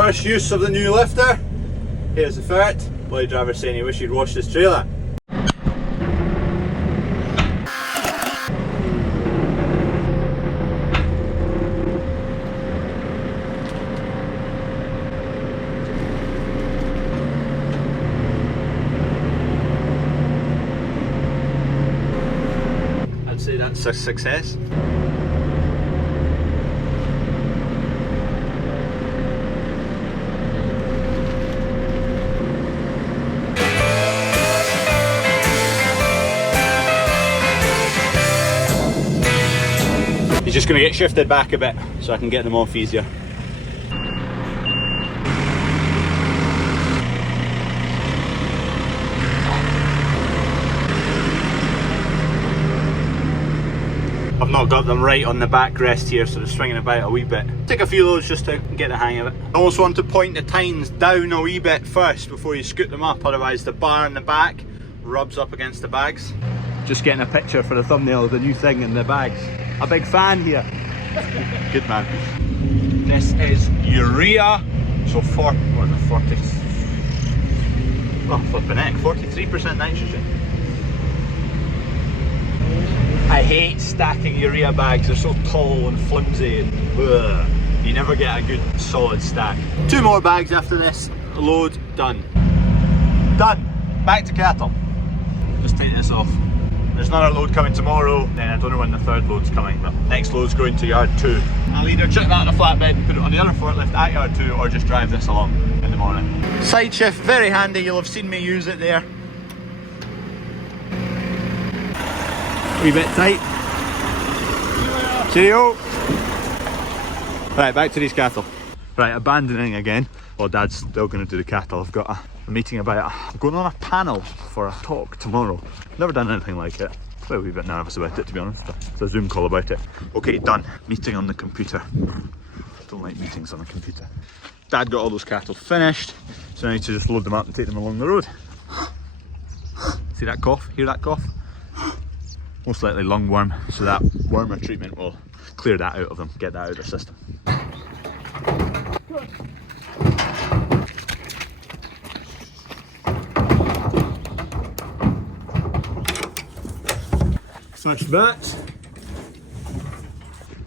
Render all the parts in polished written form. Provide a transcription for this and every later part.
First use of the new lifter. Here's the fert. Lorry driver saying he wished he'd washed his trailer. I'd say that's a success. He's just going to get shifted back a bit so I can get them off easier. I've not got them right on the backrest here, so they're swinging about a wee bit. Take a few loads just to get the hang of it. I almost want to point the tines down a wee bit first before you scoot them up, otherwise the bar in the back rubs up against the bags. Just getting a picture for the thumbnail of the new thing in the bags. A big fan here. Good man. This is urea. So what is it, 40? Oh, flipping heck, 43% nitrogen. I hate stacking urea bags. They're so tall and flimsy and you never get a good solid stack. 2 more bags after this. Load done. Done. Back to cattle. Just take this off. There's another load coming tomorrow, then I don't know when the 3rd load's coming, but next load's going to yard 2. I'll either chuck that on a flatbed and put it on the other forklift at yard 2 or just drive this along in the morning. Side shift, very handy, you'll have seen me use it there. A wee bit tight. Cheerio! Right, back to these cattle. Right, abandoning again. Well, Dad's still going to do the cattle. I've got a meeting about it. I'm going on a panel for a talk tomorrow. Never done anything like it. I'm a wee bit nervous about it, to be honest. It's a Zoom call about it. Okay, done. Meeting on the computer. Don't like meetings on the computer. Dad got all those cattle finished, so now I need to just load them up and take them along the road. See that cough? Hear that cough? Most likely lungworm, so that wormer treatment will clear that out of them, get that out of their system. First batch.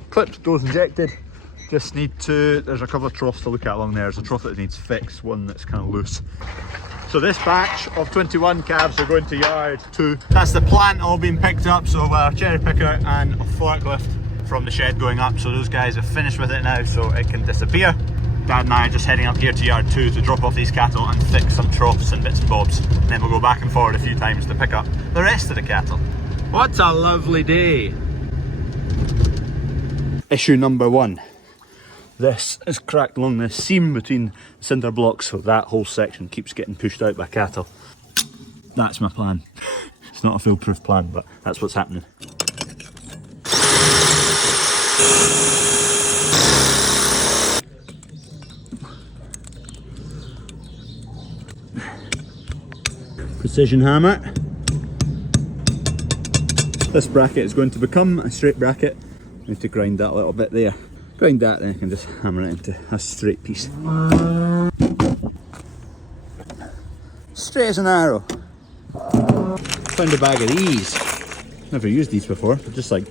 Clipped, doors injected. Just need to, there's a couple of troughs to look at along there. There's a trough that needs fixed, one that's kind of loose. So this batch of 21 calves are going to yard 2. That's the plant all being picked up, so a cherry picker and a forklift from the shed going up. So those guys have finished with it now, so it can disappear. Dad and I are just heading up here to yard 2 to drop off these cattle and fix some troughs and bits and bobs. And then we'll go back and forward a few times to pick up the rest of the cattle. What a lovely day! Issue number 1. This is cracked along the seam between cinder blocks, so that whole section keeps getting pushed out by cattle. That's my plan. It's not a foolproof plan, but that's what's happening. Precision hammer. This bracket is going to become a straight bracket. I need to grind that a little bit there. Grind that, then I can just hammer it into a straight piece. Straight as an arrow. Found a bag of these. Never used these before. They're just like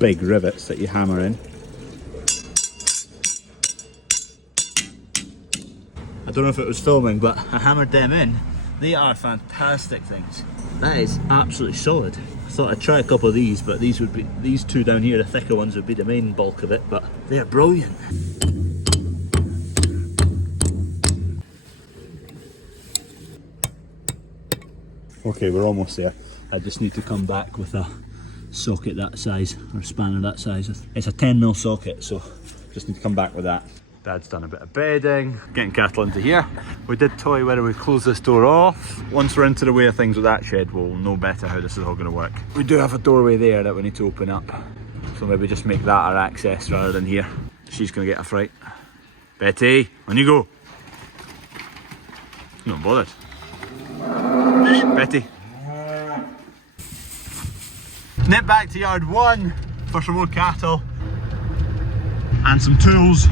big rivets that you hammer in. I don't know if it was filming, but I hammered them in. They are fantastic things. That is absolutely solid. I thought I'd try a couple of these, but these 2 down here, the thicker ones, would be the main bulk of it, but they are brilliant. Okay, we're almost there. I just need to come back with a socket that size, or spanner that size. It's a 10mm socket, so just need to come back with that. Dad's done a bit of bedding, getting cattle into here. We did toy whether we close this door off. Once we're into the way of things with that shed, we'll know better how this is all going to work. We do have a doorway there that we need to open up, so maybe just make that our access rather than here. She's going to get a fright. Betty, on you go. I'm not bothered. Betty. Nip back to yard 1 for some more cattle and some tools.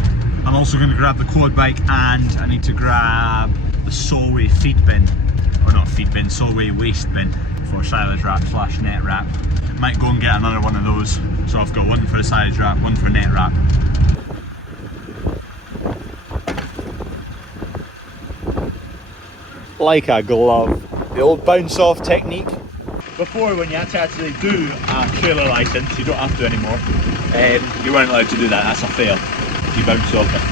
I'm also going to grab the quad bike, and I need to grab the Solway feed bin, or not feed bin, Solway waste bin for silage wrap / net wrap. Might go and get another one of those, so I've got one for the silage wrap, one for net wrap. Like a glove. The old bounce off technique. Before, when you had to actually do a trailer license, you don't have to anymore. You weren't allowed to do that, that's a fail. You bounce off it.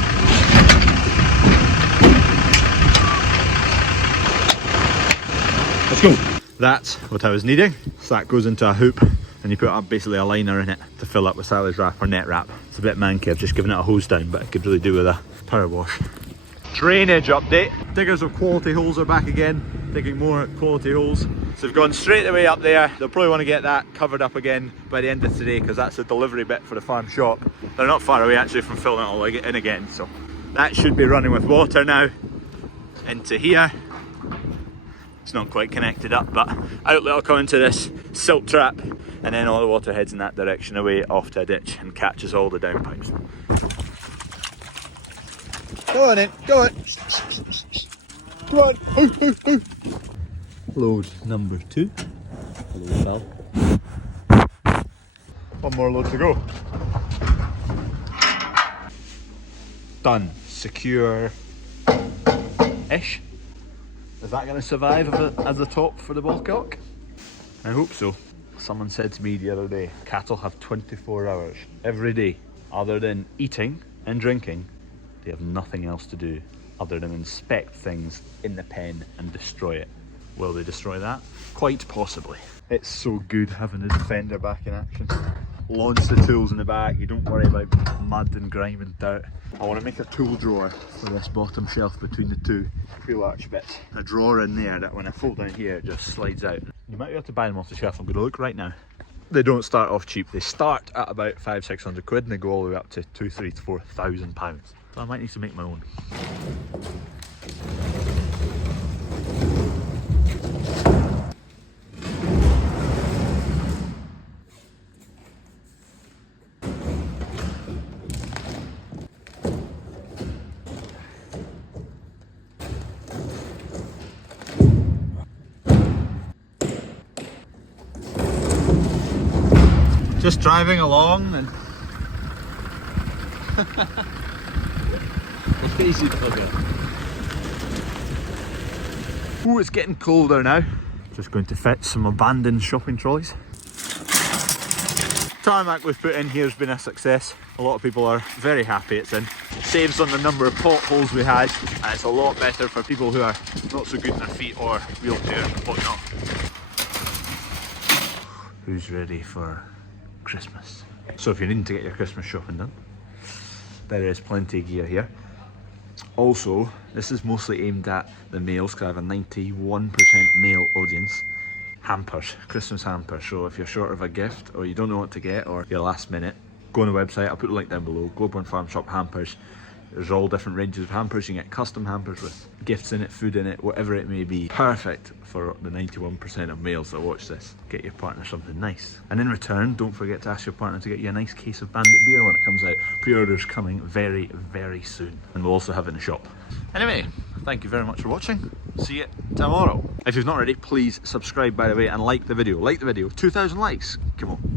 Let's go. That's what I was needing. So that goes into a hoop, and you put basically a liner in it to fill up with silage wrap or net wrap. It's a bit manky, I've just given it a hose down, but it could really do with a power wash. Drainage update. Diggers of quality holes are back again, digging more quality holes. So they've gone straight away up there. They'll probably want to get that covered up again by the end of today, because that's the delivery bit for the farm shop. They're not far away actually from filling it all in again, so that should be running with water now into here. It's not quite connected up, but outlet will come into this silt trap, and then all the water heads in that direction away off to a ditch and catches all the downpipes. Go on in, go on. Come on. Ooh, ooh, ooh. Load number 2. Hello, pal. One more load to go. Done. Secure-ish. Is that going to survive as the top for the bulldog? I hope so. Someone said to me the other day, cattle have 24 hours every day. Other than eating and drinking, they have nothing else to do other than inspect things in the pen and destroy it. Will they destroy that? Quite possibly. It's so good having the Defender back in action. Launch the tools in the back, you don't worry about mud and grime and dirt. I want to make a tool drawer for this bottom shelf between the two wheel arch bits. A drawer in there that when I fold down here, it just slides out. You might be able to buy them off the shelf. I'm going to look right now. They don't start off cheap. They start at about 500-600 quid and they go all the way up to 2,000, 3,000 to 4,000 pounds. So I might need to make my own. Just driving along and easy bugger. Ooh, it's getting colder now. Just going to fit some abandoned shopping trolleys. Tarmac we've put in here has been a success. A lot of people are very happy it's in. It saves on the number of potholes we had, and it's a lot better for people who are not so good in their feet or wheelchairs and whatnot. Who's ready for Christmas? So if you're needing to get your Christmas shopping done, there is plenty of gear here. Also, this is mostly aimed at the males, because I have a 91% male audience. Hampers, Christmas hampers. So if you're short of a gift, or you don't know what to get, or you're last minute, go on the website, I'll put the link down below. CrawfordsFarm shop hampers. There's all different ranges of hampers. You can get custom hampers with gifts in it, food in it, whatever it may be. Perfect for the 91% of males that watch this. Get your partner something nice. And in return, don't forget to ask your partner to get you a nice case of Bandit beer when it comes out. Pre-orders coming very, very soon. And we'll also have it in the shop. Anyway, thank you very much for watching. See you tomorrow. If you've not already, please subscribe, by the way, and like the video. Like the video. 2,000 likes. Come on.